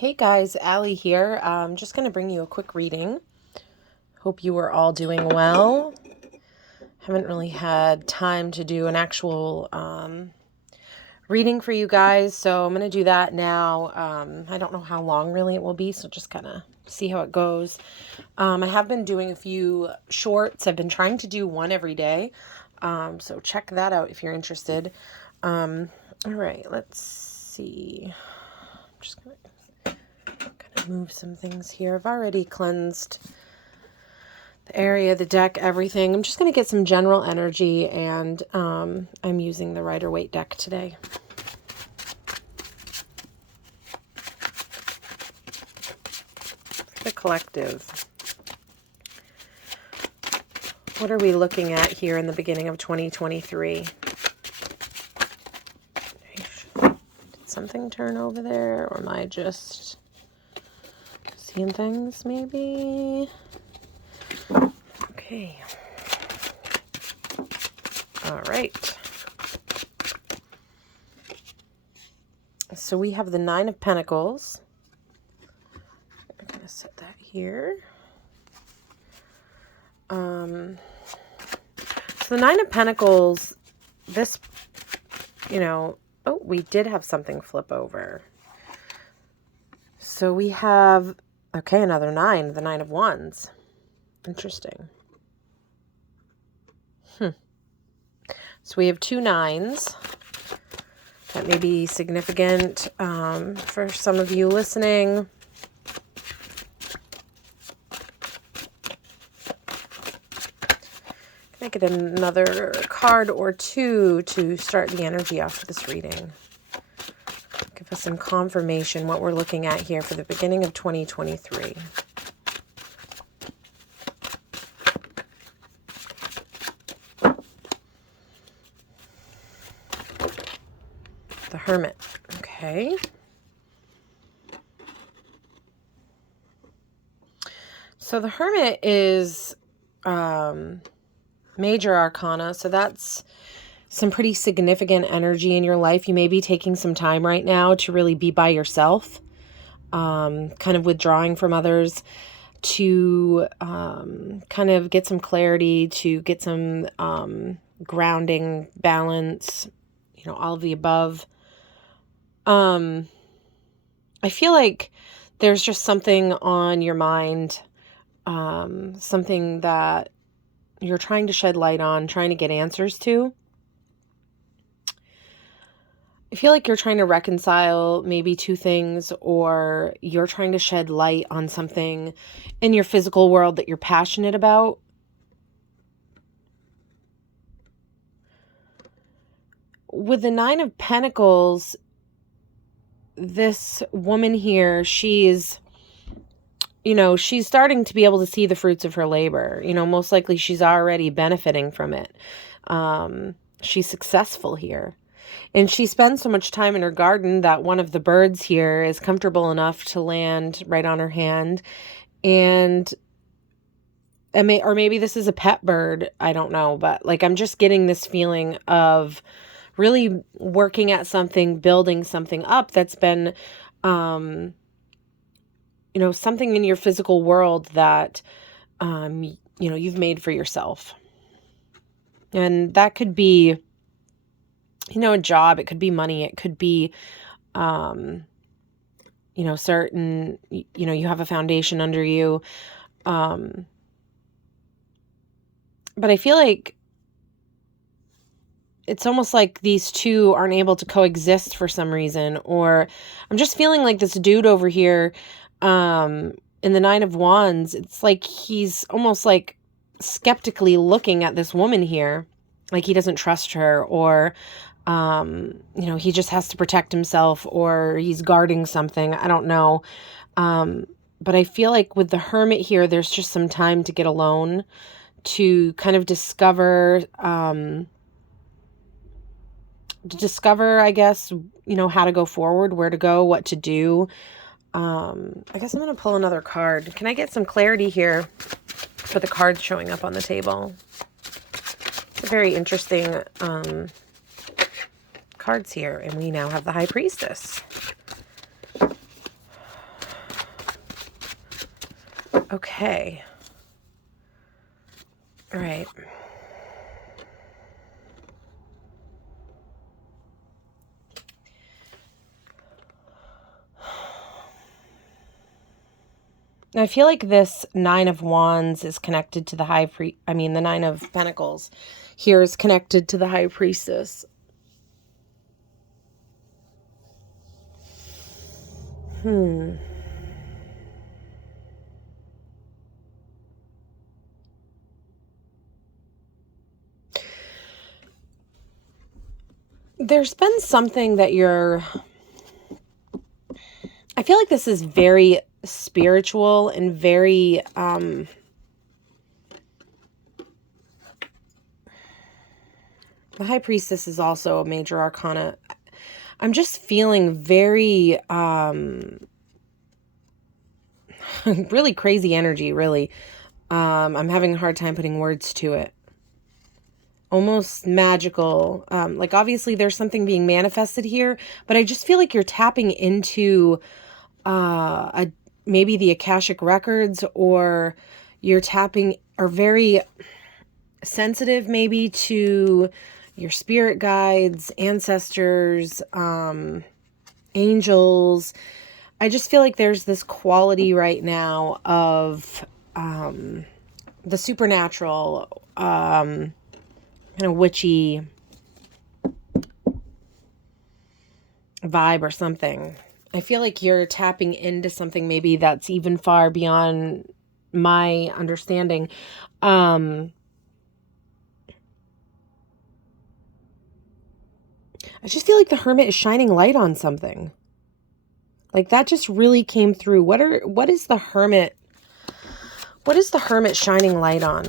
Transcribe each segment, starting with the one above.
Hey guys, Allie here. I'm just going to bring you a quick reading. Hope you are all doing well. Haven't really had time to do an actual reading for you guys, so I'm going to do that now. I don't know how long really it will be, so just kind of see how it goes. I have been doing a few shorts. I've been trying to do one every day, so check that out if you're interested. All right, let's see. I'm just going to move some things here. I've already cleansed the area, the deck, everything. I'm just going to get some general energy, and I'm using the Rider-Waite deck today. For the collective, what are we looking at here in the beginning of 2023? Did something turn over there, or am I just seeing things maybe? Okay. All right. So we have the Nine of Pentacles. I'm going to set that here. So the Nine of Pentacles, this, oh, we did have something flip over. So we have, okay, another nine, the Nine of Wands. Interesting. So we have two nines. That may be significant for some of you listening. Can I get another card or two to start the energy off of this reading? Give us some confirmation what we're looking at here for the beginning of 2023. The Hermit. Okay. So the Hermit is major arcana. So that's some pretty significant energy in your life. You may be taking some time right now to really be by yourself, kind of withdrawing from others, to kind of get some clarity, to get some grounding, balance, all of the above. I feel like there's just something on your mind, something that you're trying to shed light on, trying to get answers to. I feel like you're trying to reconcile maybe two things, or you're trying to shed light on something in your physical world that you're passionate about. With the Nine of Pentacles, this woman here, she's starting to be able to see the fruits of her labor. Most likely she's already benefiting from it. She's successful here. And she spends so much time in her garden that one of the birds here is comfortable enough to land right on her hand. And or maybe this is a pet bird. I don't know. But I'm just getting this feeling of really working at something, building something up that's been, something in your physical world that, you've made for yourself. And that could be, a job. It could be money. It could be, certain, you have a foundation under you. But I feel like it's almost like these two aren't able to coexist for some reason, or I'm just feeling like this dude over here, in the Nine of Wands, it's like he's almost like skeptically looking at this woman here, like he doesn't trust her, or he just has to protect himself, or he's guarding something. I don't know. But I feel like with the Hermit here, there's just some time to get alone, to kind of discover, I guess, how to go forward, where to go, what to do. I guess I'm going to pull another card. Can I get some clarity here for the cards showing up on the table? It's a very interesting, cards here. And we now have the High Priestess. Okay. All right. I feel like this Nine of Wands is connected to the the Nine of Pentacles here is connected to the High Priestess. There's been something that I feel like this is very spiritual and very, the High Priestess is also a major arcana. I'm just feeling very, really crazy energy, really. I'm having a hard time putting words to it. Almost magical. Like obviously there's something being manifested here, but I just feel like you're tapping into maybe the Akashic records, or you're tapping, or very sensitive maybe to your spirit guides, ancestors, angels. I just feel like there's this quality right now of the supernatural, kind of witchy vibe or something. I feel like you're tapping into something maybe that's even far beyond my understanding. I just feel like the Hermit is shining light on something. Like that just really came through. What is the Hermit shining light on?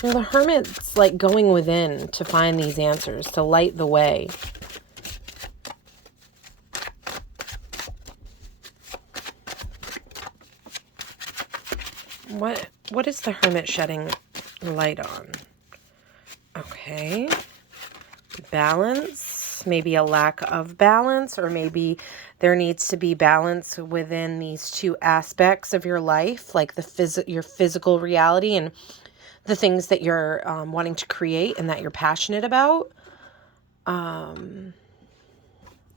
Well, the Hermit's like going within to find these answers, to light the way. What is the Hermit shedding light on? Okay. Balance, maybe a lack of balance, or maybe there needs to be balance within these two aspects of your life, like your physical reality and the things that you're wanting to create and that you're passionate about.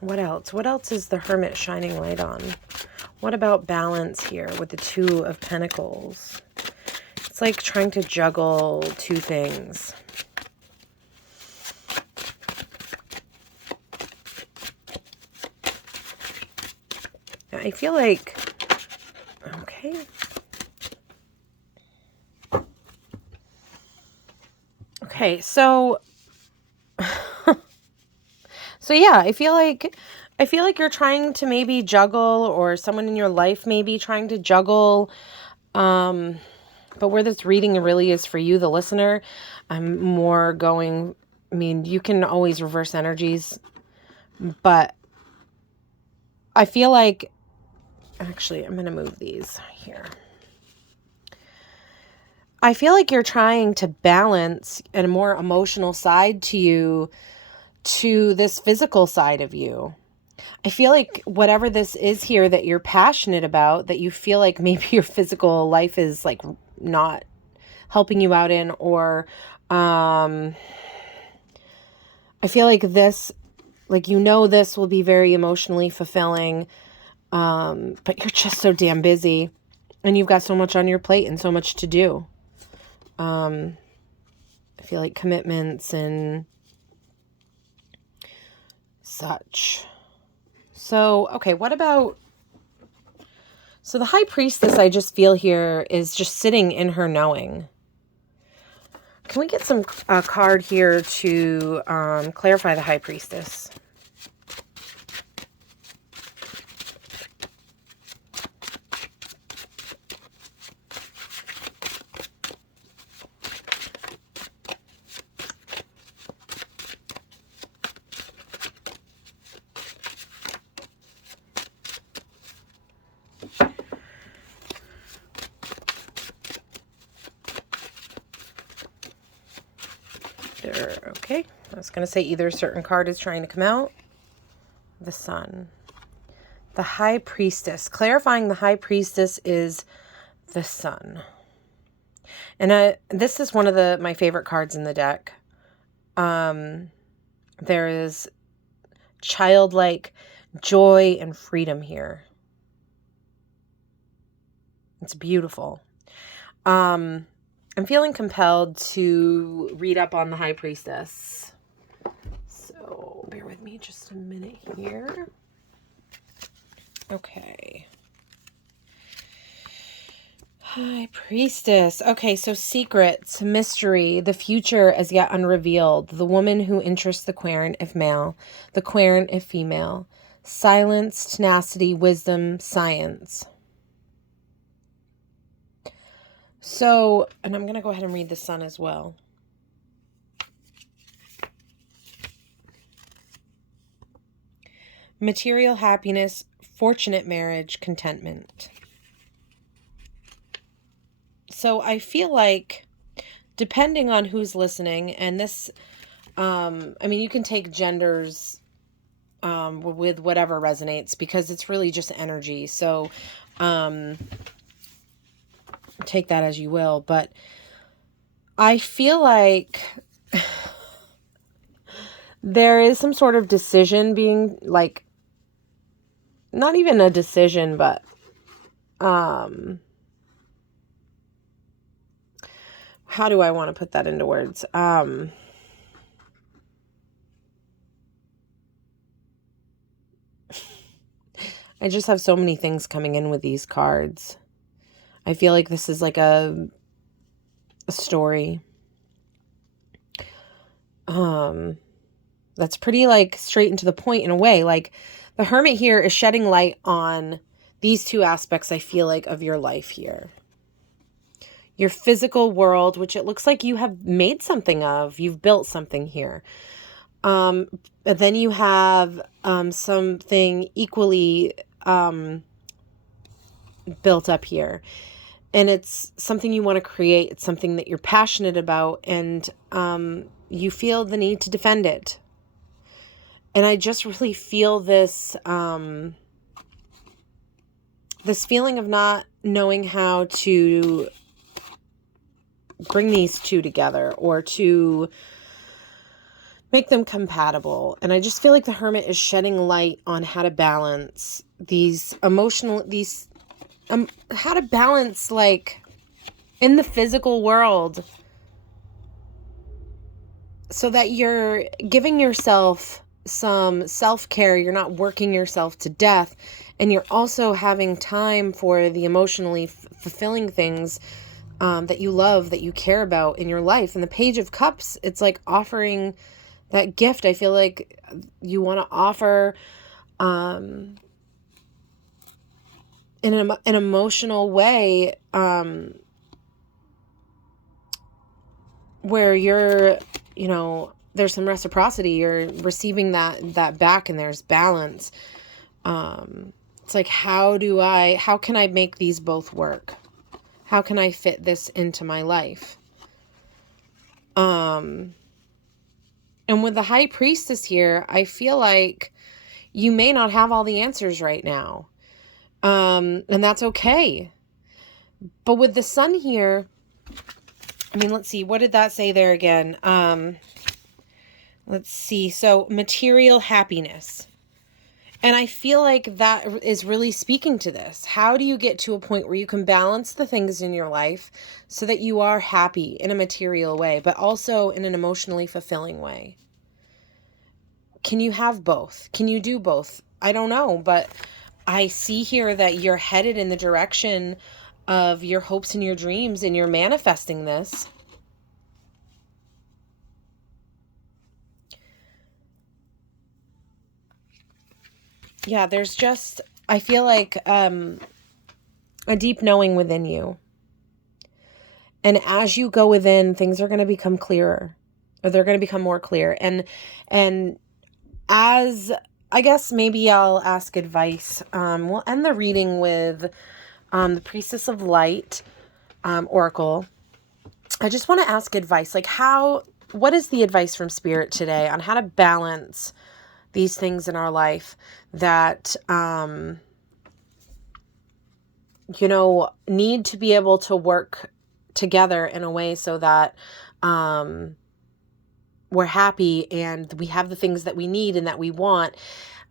What else? What else is the Hermit shining light on? What about balance here with the Two of Pentacles? It's like trying to juggle two things. I feel like, okay. Okay, so yeah, I feel like you're trying to maybe juggle, or someone in your life may be trying to juggle, but where this reading really is for you, the listener, I'm more going, I mean, you can always reverse energies, but I feel like, actually, I'm going to move these here. I feel like you're trying to balance a more emotional side to you, to this physical side of you. I feel like whatever this is here that you're passionate about, that you feel like maybe your physical life is like not helping you out in, or I feel like this, like, this will be very emotionally fulfilling, but you're just so damn busy and you've got so much on your plate and so much to do. I feel like commitments and such. So, okay, what about... So the High Priestess, I just feel here, is just sitting in her knowing. Can we get some card here to clarify the High Priestess? There, okay. I was going to say either a certain card is trying to come out. The Sun. The High Priestess. Clarifying the High Priestess is the Sun. And this is one of my favorite cards in the deck. There is childlike joy and freedom here. It's beautiful. I'm feeling compelled to read up on the High Priestess. So bear with me just a minute here. Okay. High Priestess. Okay, so secrets, mystery, the future as yet unrevealed, the woman who interests the Quern if male, the Quern if female, silence, tenacity, wisdom, science. So, and I'm going to go ahead and read the Sun as well. Material happiness, fortunate marriage, contentment. So I feel like, depending on who's listening, and this, I mean, you can take genders with whatever resonates, because it's really just energy. So take that as you will. But I feel like there is some sort of decision being, like, not even a decision, but how do I want to put that into words? I just have so many things coming in with these cards. I feel like this is like a story. That's pretty, like, straight and to the point in a way. Like, the Hermit here is shedding light on these two aspects, I feel like, of your life here. Your physical world, which it looks like you have made something of. You've built something here. But then you have something equally built up here. And it's something you want to create. It's something that you're passionate about. And you feel the need to defend it. And I just really feel this, this feeling of not knowing how to bring these two together or to make them compatible. And I just feel like the Hermit is shedding light on how to balance these emotional, how to balance, like, in the physical world, so that you're giving yourself some self-care, you're not working yourself to death, and you're also having time for the emotionally fulfilling things that you love, that you care about in your life. And the Page of Cups, it's like offering that gift. I feel like you want to offer in an emotional way where you're, you know, there's some reciprocity, you're receiving that back, and there's balance. It's like, how can I make these both work? How can I fit this into my life? And with the High Priestess here, I feel like you may not have all the answers right now. And that's okay. But with the Sun here, I mean, let's see, what did that say there again? Let's see. So, material happiness. And I feel like that is really speaking to this. How do you get to a point where you can balance the things in your life so that you are happy in a material way, but also in an emotionally fulfilling way? Can you have both? Can you do both? I don't know, but I see here that you're headed in the direction of your hopes and your dreams, and you're manifesting this. Yeah, there's just, I feel like a deep knowing within you. And as you go within, things are going to become clearer, or they're going to become more clear. And as, I guess maybe I'll ask advice. We'll end the reading with the Priestess of Light Oracle. I just want to ask advice. Like, how what is the advice from Spirit today on how to balance these things in our life that, need to be able to work together in a way so that we're happy and we have the things that we need and that we want,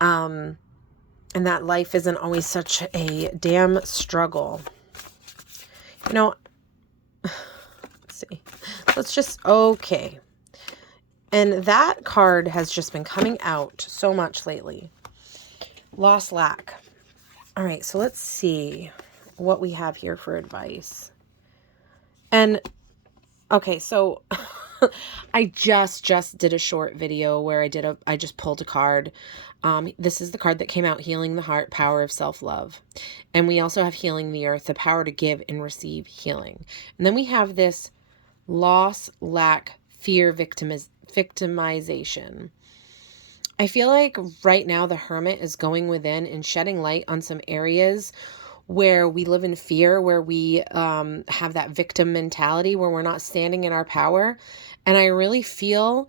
and that life isn't always such a damn struggle. Let's see. Okay. And that card has just been coming out so much lately. Loss, lack. All right, so let's see what we have here for advice. And okay, so I just did a short video where I just pulled a card. This is the card that came out, Healing the Heart, Power of Self-Love. And we also have Healing the Earth, the power to give and receive healing. And then we have this loss, lack, fear, victimization. I feel like right now the Hermit is going within and shedding light on some areas where we live in fear, where we have that victim mentality, where we're not standing in our power. And I really feel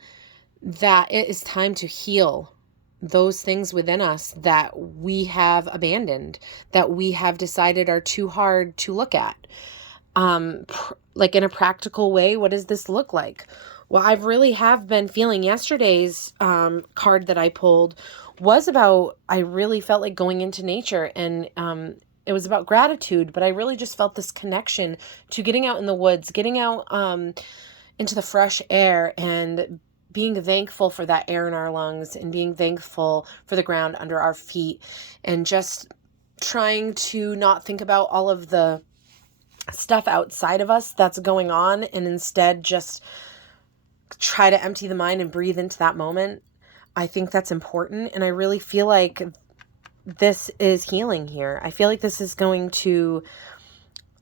that it is time to heal those things within us that we have abandoned, that we have decided are too hard to look at. Like in a practical way, what does this look like? Well, I really have been feeling yesterday's card that I pulled was about, I really felt like going into nature, and it was about gratitude, but I really just felt this connection to getting out in the woods, getting out into the fresh air, and being thankful for that air in our lungs, and being thankful for the ground under our feet, and just trying to not think about all of the stuff outside of us that's going on, and instead just try to empty the mind and breathe into that moment. I think that's important, and I really feel like this is healing here. I feel like this is going to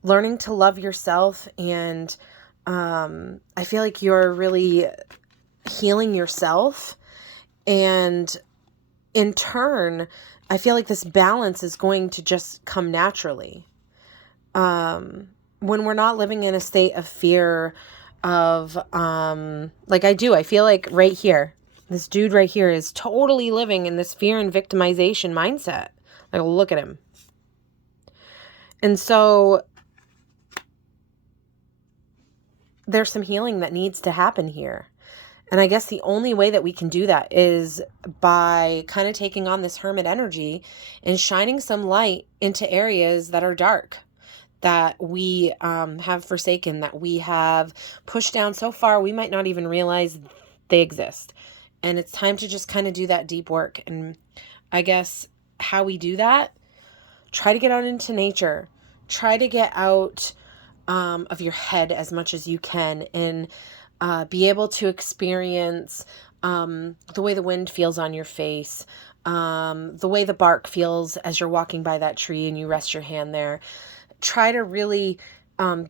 learning to love yourself, and I feel like you're really healing yourself, and in turn, I feel like this balance is going to just come naturally. When we're not living in a state of fear of, like I feel like right here, this dude right here is totally living in this fear and victimization mindset. Like, look at him. And so there's some healing that needs to happen here. And I guess the only way that we can do that is by kind of taking on this Hermit energy and shining some light into areas that are dark, that we have forsaken, that we have pushed down so far we might not even realize they exist. And it's time to just kind of do that deep work. And I guess how we do that, try to get out into nature. Try to get out of your head as much as you can, and be able to experience the way the wind feels on your face, the way the bark feels as you're walking by that tree and you rest your hand there. Try to really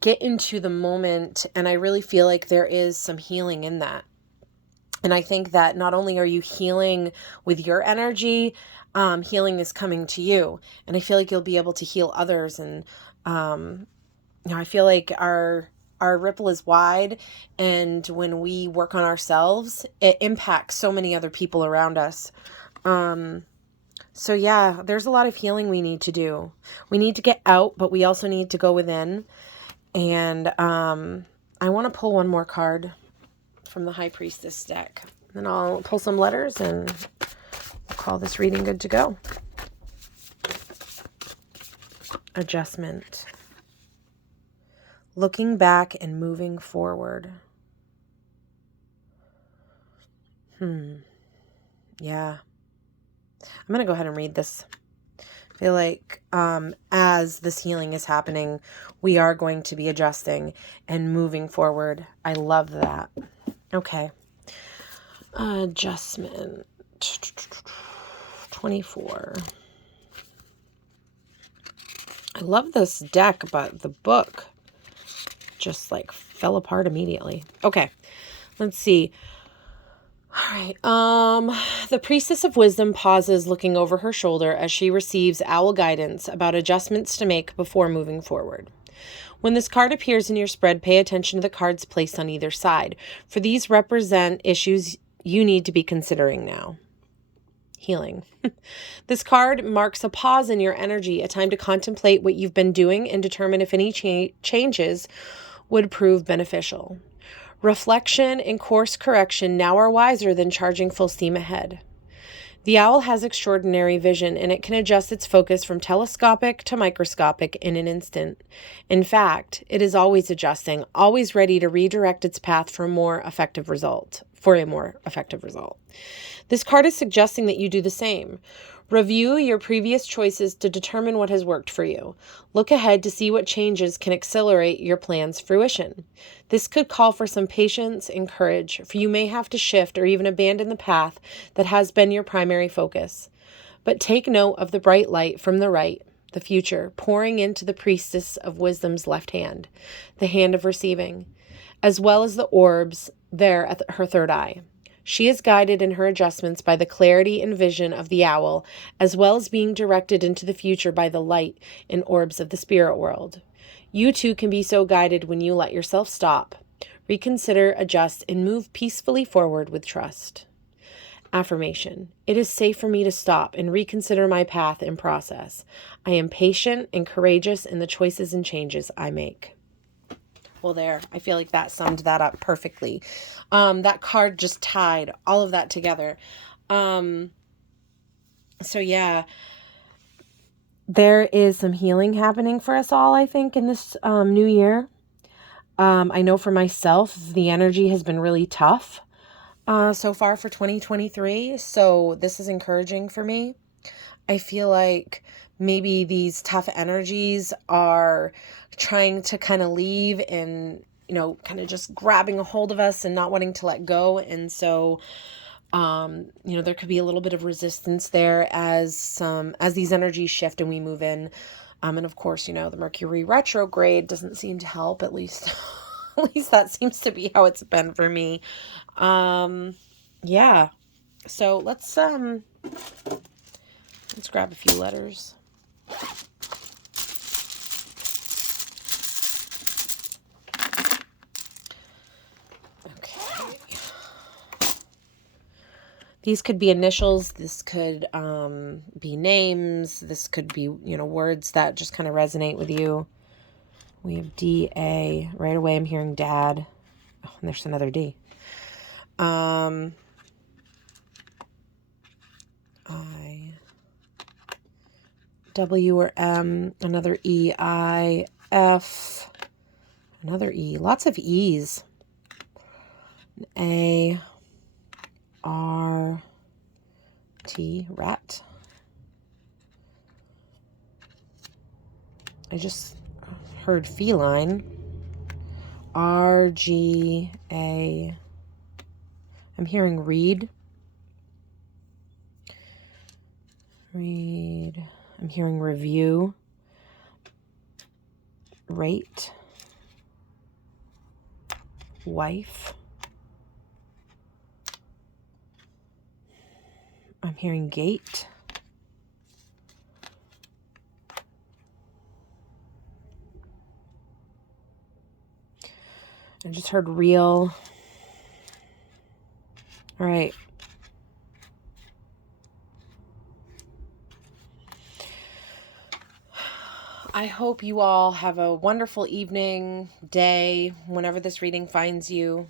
get into the moment, and I really feel like there is some healing in that. And I think that not only are you healing with your energy, healing is coming to you, and I feel like you'll be able to heal others. And I feel like our ripple is wide, and when we work on ourselves, it impacts so many other people around us. So yeah, there's a lot of healing we need to do. We need to get out, but we also need to go within. And I want to pull one more card from the High Priestess deck. Then I'll pull some letters and call this reading good to go. Adjustment. Looking back and moving forward. Yeah. I'm going to go ahead and read this. I feel like as this healing is happening, we are going to be adjusting and moving forward. I love that. Okay. Adjustment. 24. I love this deck, but the book just like fell apart immediately. Okay. Let's see. All right. The Priestess of Wisdom pauses, looking over her shoulder as she receives owl guidance about adjustments to make before moving forward. When this card appears in your spread, pay attention to the cards placed on either side, for these represent issues you need to be considering now. Healing. This card marks a pause in your energy, a time to contemplate what you've been doing and determine if any changes would prove beneficial. Reflection and course correction now are wiser than charging full steam ahead. The owl has extraordinary vision, and it can adjust its focus from telescopic to microscopic in an instant. In fact, it is always adjusting, always ready to redirect its path for a more effective result. This card is suggesting that you do the same. Review your previous choices to determine what has worked for you. Look ahead to see what changes can accelerate your plan's fruition. This could call for some patience and courage, for you may have to shift or even abandon the path that has been your primary focus. But take note of the bright light from the right, the future, pouring into the priestess of wisdom's left hand, the hand of receiving, as well as the orbs there at her third eye. She is guided in her adjustments by the clarity and vision of the owl, as well as being directed into the future by the light and orbs of the spirit world. You too can be so guided when you let yourself stop, reconsider, adjust, and move peacefully forward with trust. Affirmation. It is safe for me to stop and reconsider my path and process. I am patient and courageous in the choices and changes I make. Well, there, I feel like that summed that up perfectly. That card just tied all of that together. So yeah, there is some healing happening for us all, I think, in this new year. I know for myself, the energy has been really tough so far for 2023. So this is encouraging for me. I feel like maybe these tough energies are trying to kind of leave and, kind of just grabbing a hold of us and not wanting to let go. And so, there could be a little bit of resistance there as these energies shift and we move in. And of course, the Mercury retrograde doesn't seem to help, at least, at least that seems to be how it's been for me. Yeah. So let's grab a few letters. Okay. These could be initials. This could be names. This could be, words that just kind of resonate with you. We have D-A. Right away I'm hearing dad. Oh, and there's another D. I. W or M, another E, I, F, another E, lots of E's. A, R, T, rat. I just heard feline. R, G, A. I'm hearing read. Read. I'm hearing review, rate, wife. I'm hearing gate. I just heard real. All right. I hope you all have a wonderful evening, day, whenever this reading finds you.